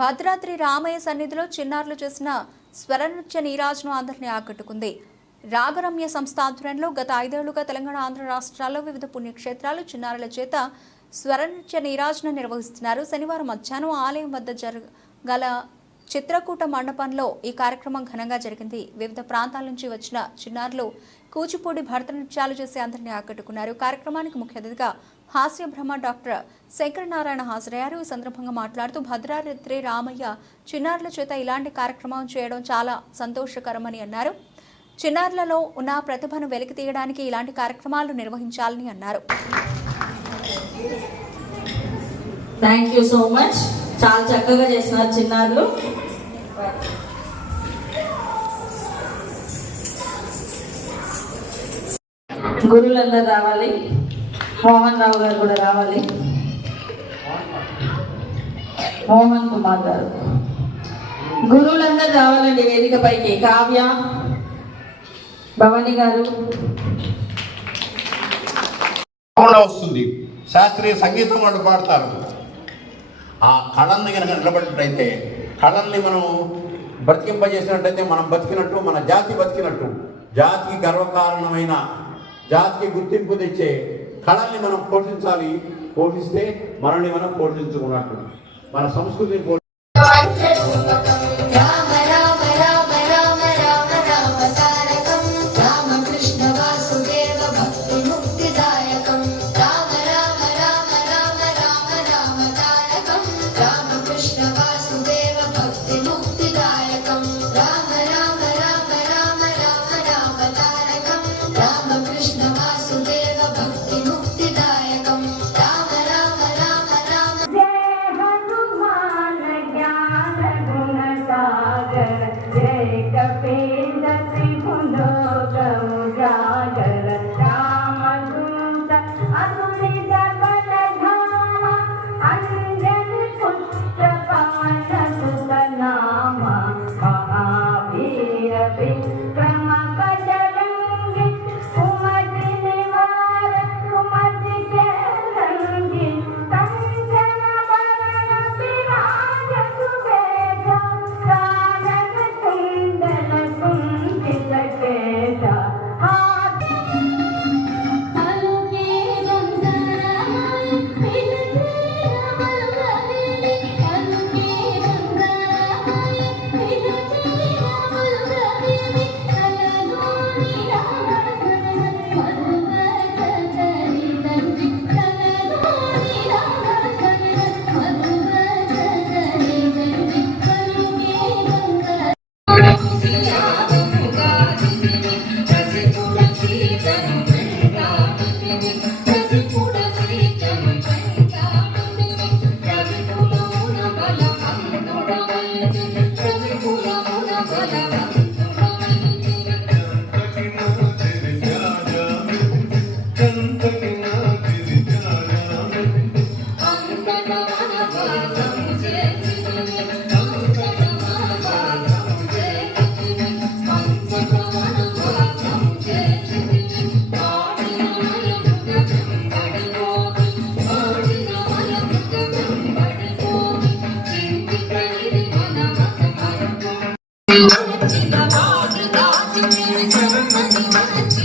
భద్రాద్రి రామయ్య సన్నిధిలో చిన్నారులు చేసిన స్వరనృత్య నీరాజ్ను అందరినీ ఆకట్టుకుంది. రాగరమ్య సంస్థ ఆధ్వర్యంలో గత ఐదేళ్ళుగా తెలంగాణ ఆంధ్ర రాష్ట్రాల్లో వివిధ పుణ్యక్షేత్రాలు చిన్నారుల చేత స్వరనృత్య నీరాజన నిర్వహిస్తున్నారు. శనివారం మధ్యాహ్నం ఆలయం వద్ద జరగల చిత్రకూట మండపంలో ఈ కార్యక్రమం ఘనంగా జరిగింది. వివిధ ప్రాంతాల నుంచి వచ్చిన చిన్నారులు కూచిపూడి భరతనృత్యాలు చేసి అందరినీ ఆకట్టుకున్నారు. కార్యక్రమానికి ముఖ్య అతిథిగా హాస్య బ్రహ్మ డాక్టర్ శంకరనారాయణ హాజరయ్యారు. ఈ సందర్భంగా మాట్లాడుతూ భద్రాద్రి రామయ్య చిన్నారుల చేత ఇలాంటి కార్యక్రమం చేయడం చాలా సంతోషకరమని అన్నారు. చిన్నారులలో ఉన్న ప్రతిభను వెలికి తీయడానికి ఇలాంటి కార్యక్రమాలు నిర్వహించాలని అన్నారు. థ్యాంక్ యూ సో మచ్ చాలా చక్కగా చేస్తున్నారు చిన్నారులు. గురువులందరూ రావాలి. మోహన్ రావు గారు కూడా రావాలి. మోహన్ కుమార్ గారు. గురువులందరూ రావాలండి వేదిక పైకి కావ్య భవాని గారు. వస్తుంది. శాస్త్రీయ సంగీతం వాళ్ళు పాడతారు. ఆ కళల్ని కనుక నిలబడినట్టయితే కళల్ని మనం బ్రతికింపజేసినట్టయితే మనం బతికినట్టు మన జాతి బతికినట్టు జాతికి గర్వకారణమైన జాతికి గుర్తింపు తెచ్చే కళల్ని మనం పోషించాలి పోషిస్తే మనల్ని మనం పోషించుకున్నట్టు మన సంస్కృతిని bem pra 慢慢的慢